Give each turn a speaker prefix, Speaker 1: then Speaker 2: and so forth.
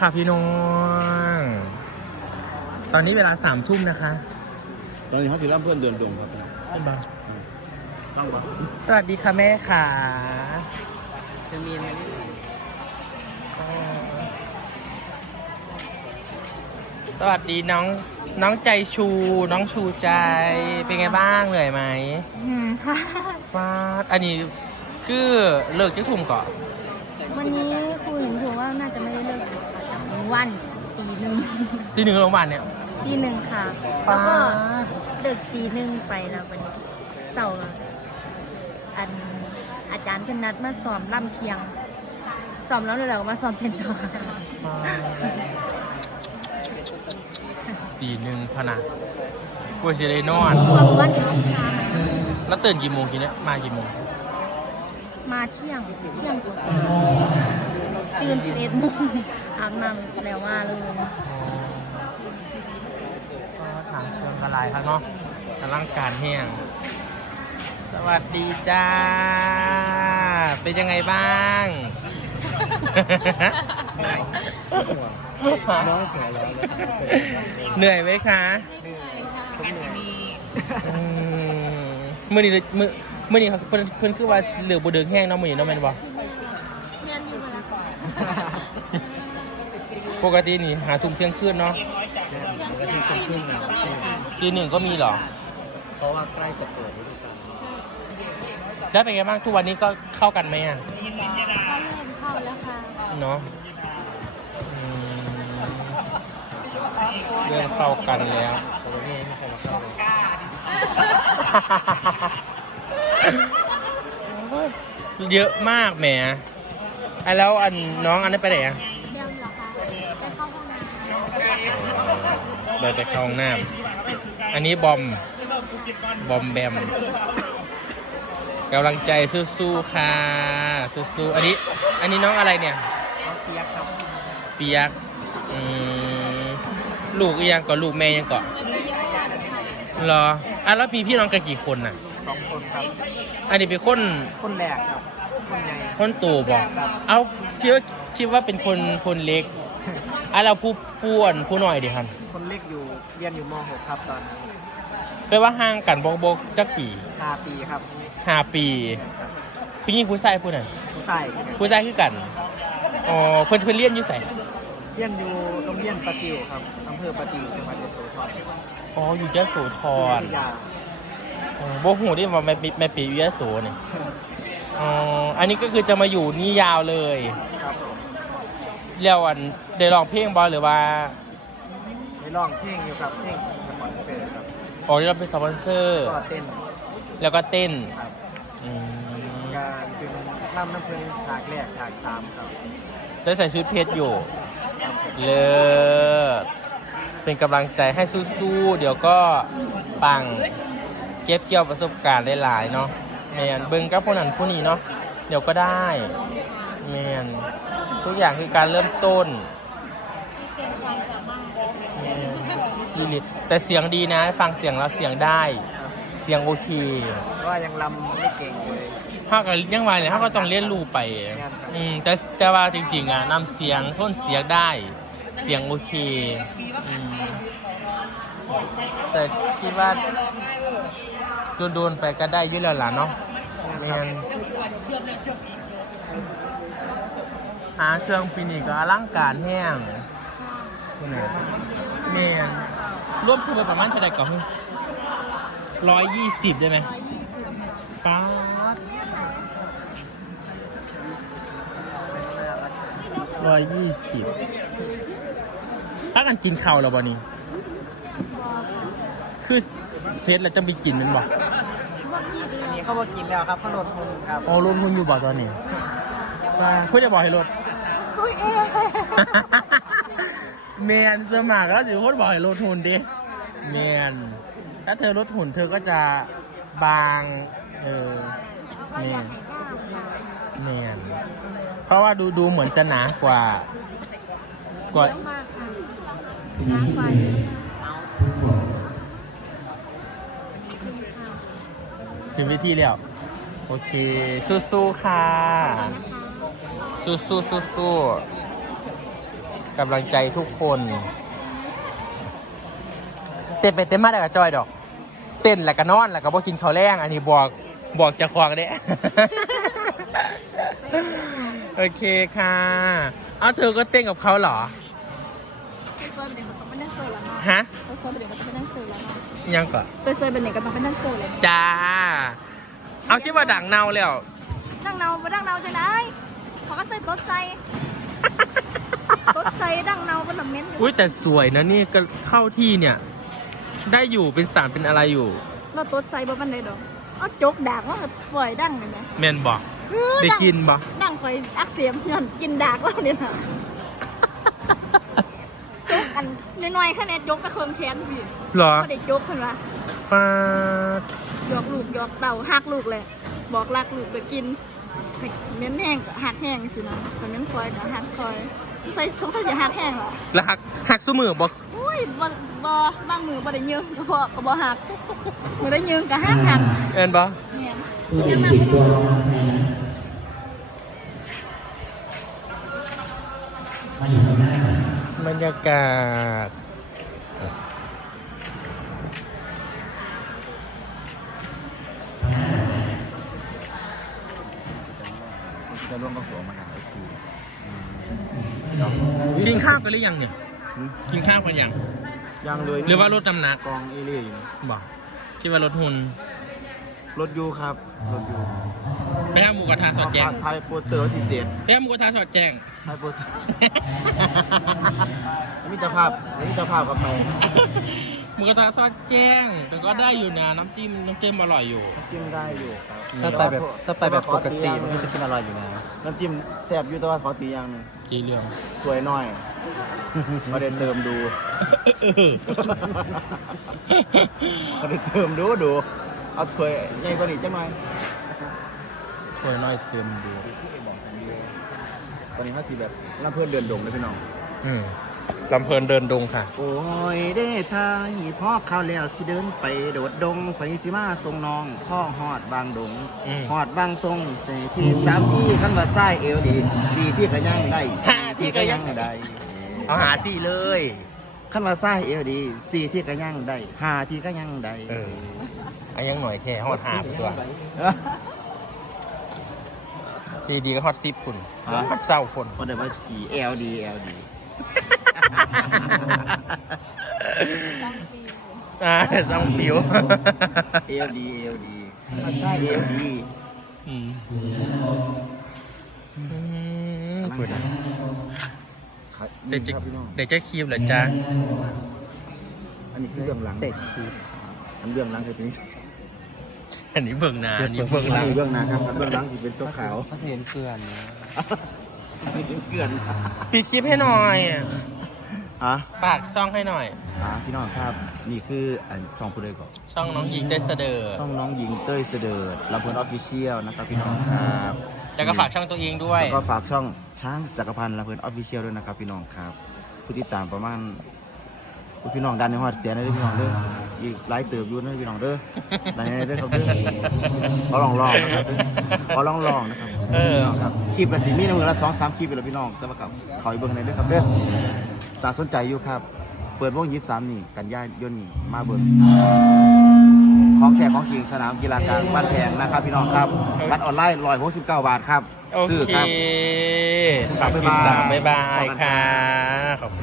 Speaker 1: ค่ะพี่น้อง ตอนนี้เวลา3 ทุ่มนะคะ
Speaker 2: ตอนนี้เขาถือร่ำเพื่อนเดินดงครับ
Speaker 1: เป็นบ้า
Speaker 2: ตั้งวะ
Speaker 1: สวัสดีค่ะแม่ขาจะมีอะไรนี่สวัสดีน้องใจชูน้องชูใจเป็นไงบ้างเหนื่อยไหม
Speaker 3: ค่ะ
Speaker 1: ว้าอันนี้คือเลิกจะทุ่มก่อน
Speaker 3: วันนี้ครูเห็นครูว่าน่าจะไม่ได้เลิกดึกค่ะแต่วันตีหนึ่ง
Speaker 1: ที่1โรงพยาบาลเนี่ย
Speaker 3: ตีหนึ่งค่ะแล้วก็เลิกตีหนึ่งไปแล้ววันนี้เสาร์อาจารย์เพิ่นนัดมาสอนล่ำเคียงสอนแล้วเรามาสอนเป็นต่อ
Speaker 1: 1 พะนะกูจะได้นอน
Speaker 3: เพราะว่าเด็กลูกค้า
Speaker 1: แล้วตื่นกี่โมงทีเนี้ยมากี่โมง
Speaker 3: มาเที่ยงกว่าตื่น11 โมงอาบน้ำแล้วว่าเลย
Speaker 1: ก็ถามเครื่องกระไรครับเนาะกำลังการแห้งสวัสดีจ้า เป็นยังไงบ้าง
Speaker 2: น้องแผลแล้ว
Speaker 1: เหนื่อยไหมคะเมื่อนี้เขาเพิ่นคือว่าเหลือบ่เดือดแห้งเนาะมื้อนี้เนาะแม่นบ่ปกตินี่หาทุ่มเที่ยงคืนเนาะตี 1ก็มีเหรอ
Speaker 2: เพราะว่าใกล้จะเปิดฤดูกาล
Speaker 1: แล้วเป็นไงบ้างทุกวันนี้ก็เข้ากันไหมอ่ะ
Speaker 3: ก็เริ่มเข้าแล้วค่ะ
Speaker 1: เนาะเริ่มเข้ากันแล้ว
Speaker 2: แต่วันนี้ไม่ใครมาเข้าเลย
Speaker 1: เยอะมากแหมแล้วน้องอันนั้นไปไหนอ่ะ
Speaker 3: เริ่มเหรอคะไปเข้าห้องน้ำ
Speaker 1: เดินไปเข้าห้องน้ำอันนี้บอมแบมกำลังใจสู้ๆค่ะสู้ๆอันนี้น้องอะไรเนี่ย
Speaker 2: เปียกครับ
Speaker 1: เปียกลูกอียังก่อนลูกแม่ยังก่อนเหรอแล้วพี่น้องกันกี่คนน่ะ
Speaker 2: 2 คนครับ
Speaker 1: อันนี้เป็นคน
Speaker 2: คนแรกครับคนใหญ่
Speaker 1: คนโตบอกเอาคิดว่าเป็นคนเล็กเราผู้อ่อนผู้หน่อยดิครับ
Speaker 2: คนเล็กอยู่เรียนอยู่ม .6 ครับตอนนี้
Speaker 1: แปลว่าห่างกันบกจักปี
Speaker 2: 5 ปีครับ
Speaker 1: 5 ปีผู้หญิงผู้ชายผู้นั้น
Speaker 2: ผู้ชาย
Speaker 1: ผู้ชายคือกันอ๋อเพิ่นเรียนอยู่ไส
Speaker 2: เรียนอยู่โรงเรียนปะติวครับอำเภอปะติวจังหวัดยโสธร
Speaker 1: อ๋ออยู่ยโสธร
Speaker 2: ยา
Speaker 1: บ่ฮู้ดิว่าแม่ปีอยู่ยโสนี่อ๋ออันนี้ก็คือจะมาอยู่นี่ยาวเลย
Speaker 2: ครับผม
Speaker 1: แล้วได้ร้องเพลงบ่หรือว่า
Speaker 2: ไปร้องเพลงอยู่ครับเพลงสปอนเซอร์ครับ
Speaker 1: อ๋อได้รับเป็นสปอนเซอร์
Speaker 2: ก็เต้น
Speaker 1: แล้วก็เต้น
Speaker 2: ครับ
Speaker 1: อืม
Speaker 2: การเป็นล่ำน้ำเพลินฉากแรกฉาก3ครับ
Speaker 1: ได้ใส่ชุดเพชรอยู่
Speaker 2: ครับผม
Speaker 1: เลิศเป็นกำลังใจให้สู้ๆเดี๋ยวก็ปังเก็บเกี่ยวประสบการณ์ได้หลายเนาะแมนเบิ่งกับผู้นั้นผู้นี้เนาะเดี๋ยวก็ได้แมนทุกอย่างคือการเริ่มต้นแม่นดีเลยแต่เสียงดีนะ ฟังเสียงแล้วเสียงได้
Speaker 2: ครับ
Speaker 1: เสียงโอเค
Speaker 2: ว่ายังลำไม่เก่งเลย
Speaker 1: ถ้าก็ยังไงเนี่ยถ้าก็ต้องเรียนรู้ไปแต่ว่าจริงๆนำเสียงโทนเสียงได้ เสียงโอเคแต่คิดว่าโดนไปก็ได้อยุ่แล้วล่ะเนาะแมนหาเครื่องฟินิกก็อลังการแห้งแมนรวมทุนไปประมาณเท่าไหร่ก่อน120ได้ไหมป๊าด120ถ้ากันกินข้าวแล้วบ่นี่คือเซตแล้วจะไปกินมันบ่
Speaker 2: อันนี้เขาบอกกินแล้วครับเขาลดทุนครับ
Speaker 1: อ๋อลดหุ้นอยู่บ่ตอนนี้เพื่อจะบอกให้ลด
Speaker 3: คุยเอง
Speaker 1: แมนสมัครแล้วสิคนบอกให้ลดหุ้นดิแมนถ้าเธอลดหุ้นเธอก็จะบางแมนเพราะว่าดูเหมือนจะหนากว่า
Speaker 3: เยอะมากค่ะน้ำไฟ
Speaker 1: ถึงวิธีแล้วโอเคสู้ๆค่ะสู้ๆกำลังใจทุกคน เต้นไปเต้นมาได้กับจอยดอก เต้นแล้วก็นอนแล้วก็บ่กินข้าวแรงอันนี้บอกจะควงเด้ โอเคค่ะเอาเธอก็เต้นกับเขาเหรอ
Speaker 3: ซอยเป็นเด็กก็ต้องเป็นแดนเซอร์แล้วเนาะ
Speaker 1: ฮะ
Speaker 3: ซอยเป็นเด็กก็ต้องเป็นแดนเซอร์แล้วเนาะ
Speaker 1: ยังก่อน
Speaker 3: ซอยเป็นเด็กก็ต้องเป็นแดนเซอร์เลย
Speaker 1: จ้า เอาที่ว่าดังเนาแล้ว
Speaker 3: ดังเนาบ่ดังเนาจังได๋เขาก็ใส่ต๊ดใส่ต๊ดใส่ดังเนาก็น้ำเม้นอยู่
Speaker 1: อุ้ยแต่สวยนะนี่ก็เข้าที่เนี่ย ได้อยู่เป็นสารเป็นอะไรอยู่
Speaker 3: เราต๊ดใส่บ่ปานใดดอกเอาจกดากว่าปล่อยดังเลยนะ
Speaker 1: แมนบอกได้กินบอก
Speaker 3: ดังข่อยอักเสบย้อนกินดากแล้วเนี่ยนะจกอันน้อยๆแค่นี้จกไปเครื่องแขนพี่
Speaker 1: หรอ
Speaker 3: บ่ได้จกเพิ่นว่า
Speaker 1: ปาด
Speaker 3: หยอกลูกหยอกเต่าหักลูกเลยบอกรักลูกไปกินเม้นแห้งก็หักแห้งสินะแต่เม้นคอยก็หักคอยใส่สงสัยจะหักแห้งเหรอ
Speaker 1: แล้วหักสู้มือบอก
Speaker 3: อุ้ยบ่บางมือบ่ได้ยืมก็พอก็บ่หักมือได้ยืมก็หัก
Speaker 1: เอ็นบอ
Speaker 3: เนี่ย
Speaker 1: บรรยากาศ
Speaker 2: จะร่วมกับหัวมาหาคือ
Speaker 1: กินข้าวกันหรือยังเนี่ยกินข้าวกันยัง
Speaker 2: ยังเลย
Speaker 1: หรือว่าลดน้ำหนัก
Speaker 2: กองเอเลี่ยอยู่นะ
Speaker 1: บอกคิดว่าลดหุ่น
Speaker 2: รถยูครับรถยู
Speaker 1: ไปทำหมูกระทะสอดแจง
Speaker 2: ไทยโปสเตอร์ที่7
Speaker 1: ไปทำหมูกระทะสอดแจง
Speaker 2: ไทยโปสเตอร์มิตรภาพกับไป
Speaker 1: หมูกระทะสอดแจงแต่ก็ได้อยู่นะน้ำจิ้มอร่อยอยู่
Speaker 2: น้ำจิ้มได้อยู่ครับ
Speaker 4: ถ้าไปแบบปกติมันก็จะกินอร่อยอยู่นะ
Speaker 2: น้ำจิ้มแซ่บอยู่แต่ว่าขอตีอย่างหนึง
Speaker 1: กี่เรื่อง
Speaker 2: สวยหน่อยประเด็นเติมดูประเด็นเติมดูเอาถ้วยใหญ่กว่านี้จังหน่อย
Speaker 1: สวยน้อยเต็มดู
Speaker 2: ตอนนี้เขาสิแบบลำเพื่อนเดินดงเลยพี่น้อง
Speaker 1: ลำเพลินเดินดงค่ะ
Speaker 2: โอ้ยเด้ชายพ่อข้าวแล้วสิเดินไปโดดดงไปสิมาส่งน้องพ่อฮอดบางดง
Speaker 1: อืม
Speaker 2: ฮอดบางทรงสี่ที่3ที่คันว่าไส้เอวดี4ที่ก็ยังได้
Speaker 1: 5ที่ก็ยัง
Speaker 2: ได้
Speaker 1: เอาหาที่เลย
Speaker 2: คันว่าไส้เอวดี4ที่ก็ยังได้5ที่ก็ยังได้
Speaker 1: เอออันยังหน่อยแค่ฮอตหาตัวซีดีก็ฮอตซิปคุณฮอตเศร้าคน
Speaker 2: คนเดียวว่าสีเอลดี
Speaker 1: เศร้าผิว
Speaker 2: เอลดีมาไส้เอลดี
Speaker 1: คุณ
Speaker 2: ครับ
Speaker 1: เดี๋ยวจะ
Speaker 2: ครับพี่น้อง
Speaker 1: เดี๋ยวจะคีมเหรอจ๊ะ
Speaker 2: อันนี้คือเรื่องหลัง
Speaker 4: เจ็ดคือ
Speaker 2: อันเรื่องหลังคือเป็น
Speaker 1: อันนี้เบิ่งหนาอันนี้เบิ่งห
Speaker 2: อั
Speaker 1: ลั
Speaker 2: น
Speaker 1: ง
Speaker 2: นี้เรื่องหนาครับอันเรื่องหลังที่เป็นตัวขาว
Speaker 4: เขาเห็นเกลือนนะ
Speaker 2: นี่เป็นเกลือน
Speaker 1: ปิดคลิปให้หน่อย
Speaker 2: ฮะ
Speaker 1: ฝากช่องให้หน่อย
Speaker 2: พี่น้องครับ นี่คืออันช่องผู้ใดก่อน
Speaker 1: ช่องน้องหญิงเต้เสดอ
Speaker 2: ช่องน้องหญิงเต้ยเสดิร์ดลำเพลินออฟฟิเชียลนะครับพี่น้องครับ
Speaker 1: แล้วก็ฝากช่องตัวเองด้วย
Speaker 2: แล้วก็ฝากช่องช้างจักรพันธ์ลำเพลินออฟฟิเชียลด้วยนะครับพี่น้องครับผู้ติดตามประมาณพี่น้องดันในฮอดเสียนะพี่น้องเด้ออีกหลายเติบอยู่นะพี่น้องเด้อดันในเด้อครับเด้อขอลองนะครับเด้อขอลองนะครับ
Speaker 1: เออ
Speaker 2: พี่น้องครับคลิปกันสิมีในมือละ2-3คลิปไปแล้วพี่น้องแต่ว่ากับขออีกเบิ่งในอยเด้อครับเด้อตามสนใจอยู่ครับ เปิดวง23นี่กันยายนนี่มาเบิ่งของแขกของจริงสนามกีฬากลางบ้านแพงนะครับพี่น้องครับบัตรออนไลน์169 บาทครับ
Speaker 1: โอ
Speaker 2: ซื้อ
Speaker 1: เค
Speaker 2: ครับ
Speaker 1: ฝากติดตาม
Speaker 2: บ๊า
Speaker 1: บ๊าย ย
Speaker 2: บา
Speaker 1: บาย ยค่ะ ขอบคุณ